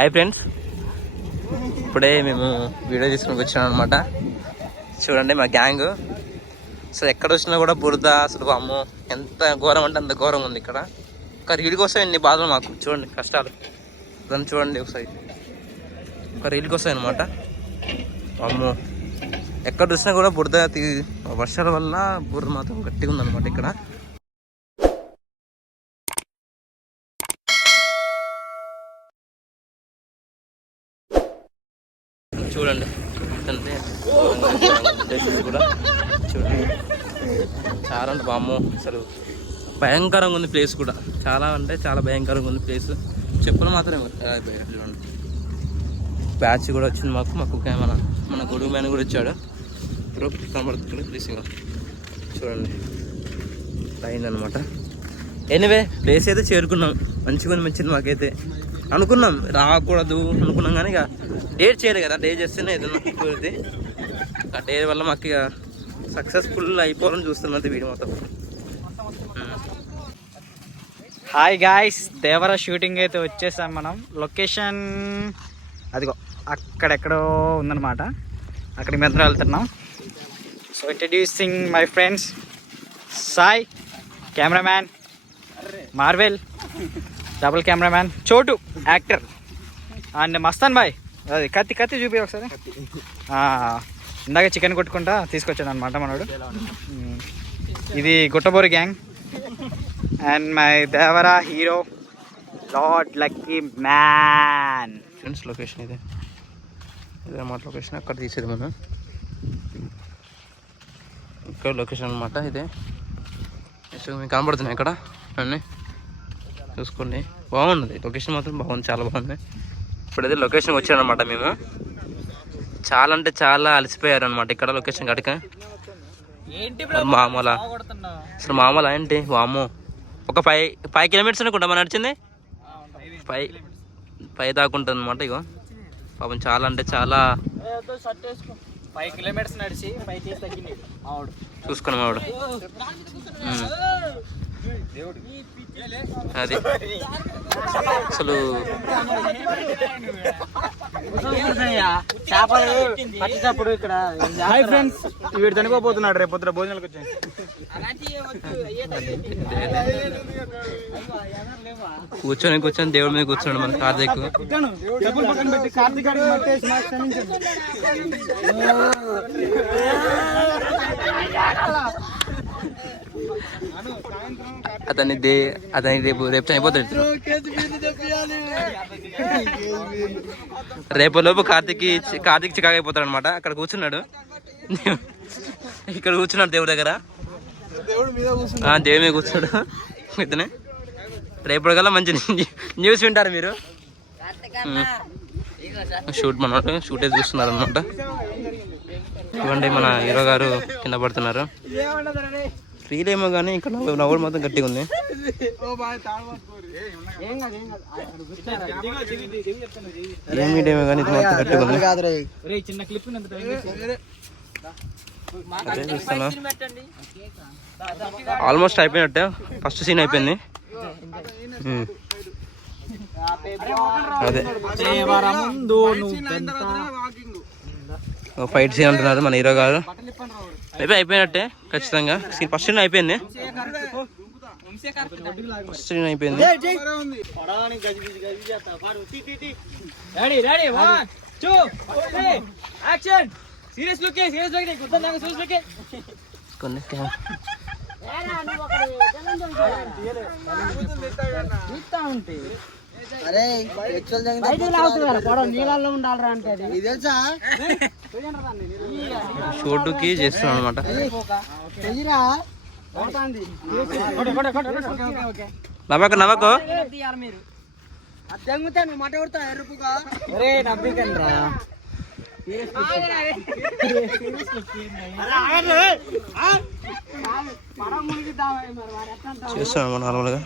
Hi friends, ఇప్పుడే మేము video తీసుకుని వచ్చాం అనమాట. చూడండి మా గ్యాంగ్. అసలు ఎక్కడ వచ్చినా కూడా బురద, అసలు అమ్మో ఎంత ఘోరం అంటే అంత ఘోరం ఉంది ఇక్కడ. ఒక రీల్ కోసం ఎన్ని బాధలు మాకు, చూడండి కష్టాలు. దాన్ని చూడండి ఒకసారి, ఒక రీల్ కోసం అనమాట. అమ్మో ఎక్కడ వచ్చినా కూడా బురద, వర్షాల వల్ల బురద మాత్రం గట్టిగా ఉందన్నమాట ఇక్కడ. చూడండి కూడా చూడండి, చాలా అంటే బామ్మో అసలు భయంకరంగా ఉంది ప్లేస్ కూడా. చాలా అంటే చాలా భయంకరంగా ఉంది ప్లేస్. చెప్పులు మాత్రం చూడండి. బ్యాచ్ కూడా వచ్చింది మాకు మన గొడుగు మ్యాన్ కూడా వచ్చాడు. ఇప్పుడు కనబడుతుంది ప్లేసింగ్ చూడండి, అయిందనమాట. ఎనీవే ప్లేస్ అయితే చేరుకున్నాం. మంచిగా మంచిది మాకైతే. అనుకున్నాం రాకూడదు అనుకున్నాం, కానీ ఇక డేట్ చేయలేదు కదా. డే చేస్తేనే ఏదైనా కుదిరితే. ఆ డే వల్ల మాకు ఇక సక్సెస్ఫుల్ అయిపోవాలని చూస్తున్నాం వీడియో మొత్తం. హాయ్ గాయ్స్, దేవర షూటింగ్ అయితే వచ్చేసాం మనం. లొకేషన్ అదిగో అక్కడెక్కడో ఉందన్నమాట. అక్కడికి మేము వెళ్తున్నాం. So introducing my friends, Sai cameraman, Marvel double cameraman, చోటు యాక్టర్, అండ్ మస్తాన్ బాయ్. అది కత్తి చూపి ఒకసారి. ఇందాక చికెన్ కొట్టుకుంటా తీసుకొచ్చాడు అనమాట మనోడు. ఇది గుట్టబోరి gang. And my Devara hero lord lucky man. Friends location ఇదే అన్నమాట. లొకేషన్ అక్కడ తీసేది మనం. ఇక్కడ లొకేషన్ అనమాట ఇదే. మీకు కనబడుతున్నాయి ఇక్కడ అన్నీ చూసుకోండి. బాగున్నది లొకేషన్ మాత్రం, బాగుంది, చాలా బాగుంది. ఇప్పుడైతే లొకేషన్ వచ్చారనమాట మేము. చాలా అంటే చాలా అలసిపోయారు అనమాట ఇక్కడ లొకేషన్ కడిక. మామూలు అసలు మామూలు ఏంటి వామో, ఒక 5 కిలోమీటర్స్ అనుకుంటా మనం నడిచింది. 5 దాకా ఉంటుంది అనమాట. ఇగో పాపం చాలా అంటే చాలా 5 కిలోమీటర్స్ నడిచి చూసుకున్నాం ఆవిడ. అది అసలు హాయ్ ఫ్రెండ్స్, వీడు చనిపోతున్నాడు. రేపు పొద్దున భోజనాలకు వచ్చాయి. కూర్చొని దేవుడి మీద కూర్చోండి మన కార్తీక్. అతని రేపు చనిపోతాడు. రేపు లోపు కార్తీక్ చికాకు అయిపోతాడు అనమాట. అక్కడ కూర్చున్నాడు, ఇక్కడ కూర్చున్నాడు దేవుడి దగ్గర. దేవుడి మీద కూర్చున్నాడు ఇతనే. రేపటి కల్లా మంచి న్యూస్ వింటారు మీరు. షూట్ అయితే చూస్తున్నారు అనమాట. ఇవ్వండి మన హీరో గారు కింద పడుతున్నారు. ఫ్రీలేమో కానీ ఇక్కడ నవ్వుడు మాత్రం గట్టిగా ఉంది. ఏమో కానీ ఇది మాత్రం గట్టిగా ఉంది. అదే చూస్తున్నా. ఆల్మోస్ట్ అయిపోయినట్టే, ఫస్ట్ సీన్ అయిపోయింది. అదే ఫైట్ సీన్ అంటున్నారు మన హీరో గారు. అయిపోయినట్టే ఖచ్చితంగా. ఫస్ట్ సీన్ అయిపోయింది. ఫస్ట్ సీన్ అయిపోయింది. షూట్కి చేస్తున్నాం అనమాట. నవ్వకు చేస్తున్నాం నార్మల్గా.